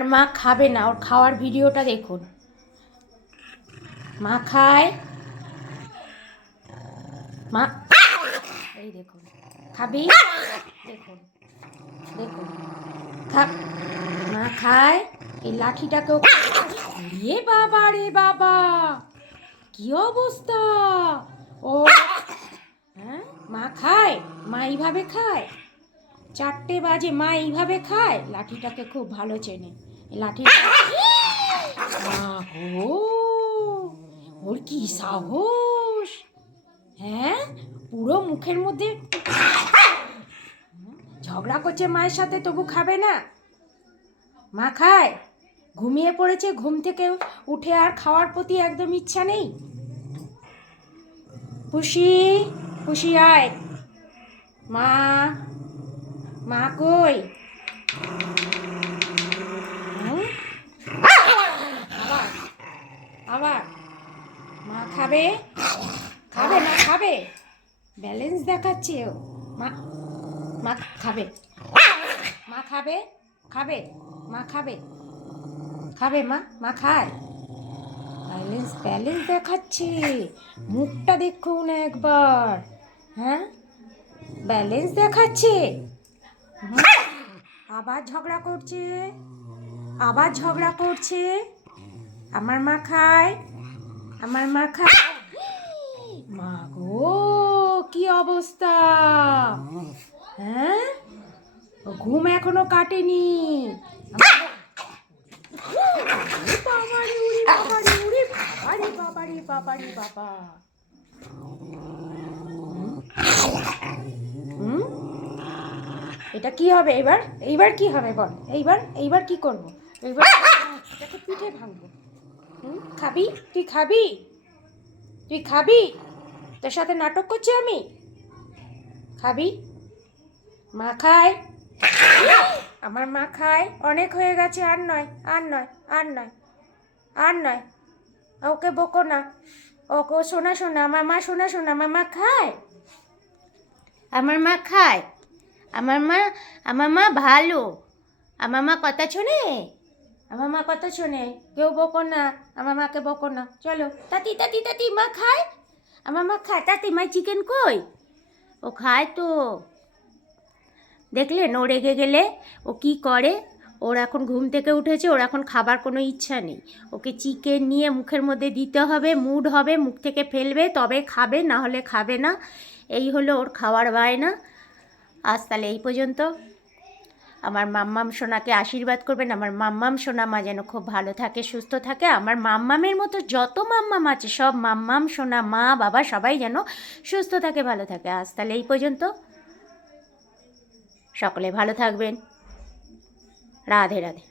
আর মা খাবে না, ওর খাওয়ার ভিডিওটা দেখুন। মা খায়, মা এই দেখুন খাবি, দেখুন দেখুন মা খায়। এই লাঠিটাকেও রে বাবা, রে বাবা, কি অবস্থা! ও হ্যাঁ, মা খায়, মা এইভাবে খায়। 4টে বাজে, মা এইভাবে খায়। লাঠিটাকে খুব ভালো চেনে লাঠি। ও ওর কি সাহস! হ্যাঁ, পুরো মুখের মধ্যে ঝগড়া করছে মায়ের সাথে, তবু খাবে না। মা খায়, ঘুমিয়ে পড়েছে, ঘুম থেকে উঠে আর খাওয়ার প্রতি একদম ইচ্ছা নেই। খুশি খুশি আয়, মা মা কই? আবার আবার মা খাবে, খাবে না খাবে, ব্যালেন্স দেখাচ্ছে ও। মা মা খাবে, মা খাবে, খাবে, মা খাবে, খাবে, মা মা খায়। ব্যালেন্স ব্যালেন্স দেখাচ্ছে, মুখটা দেখুন একবার। হ্যাঁ, ব্যালেন্স দেখাচ্ছে। আবার ঝগড়া করছে, আবার ঝগড়া করছে। আমার মা খায়, আমার মা খায়। মা গো, কি অবস্থা! হ্যাঁ, ঘুম এখনো কাটেনি। বাবারে উড়ি, বাবারে উড়ি, বাবারে বাবারে বাবারে বাবা। এটা কি হবে এবার? এইবার কি হবে বল? এইবার কি করব? এইবার এটাকে পিঠে ভাঙবো। খাবি? তুই খাবি? তুই খাবি? তোর সাথে নাটক করছি আমি? খাবি? মা খায়, আমার মা খায়। অনেক হয়ে গেছে, আর নয়, আর নয়, আর নয়, আর নয়। ওকে বকো না, ওকে শোনা শোনা, আমার মা শোনা শোনা। আমার মা খায়, আমার মা খায়, আমার মা ভালো, আমার মা কথা শোনে, আমার মা কথা শোনে। কেউ বকো না, আমার মাকে বকো না। চলো তাতি তাতি তাতি, মা খায়, আমার মা খায়। তাতি, মা চিকেন কই? ও খায় তো, দেখলেন? ও রেগে গেলে ও কি করে। ওর এখন ঘুম থেকে উঠেছে, ওর এখন খাবার কোনো ইচ্ছা নেই। ওকে চিকেন নিয়ে মুখের মধ্যে দিতে হবে, মুড হবে, মুখ থেকে ফেলবে, তবে খাবে, না হলে খাবে না। এই হলো ওর খাওয়ার বায়না। আজ তাহলে এই পর্যন্ত। আমার মাম্মাম সোনাকে আশীর্বাদ করবেন, আমার মাম্মাম সোনা মা যেন খুব ভালো থাকে, সুস্থ থাকে। আমার মাম্মামের মতো যত মাম্মাম আছে, সব মাম্মাম সোনা মা বাবা সবাই যেন সুস্থ থাকে, ভালো থাকে। আজ তাহলে এই পর্যন্ত। সকলে ভালো থাকবেন। রাধে রাধে।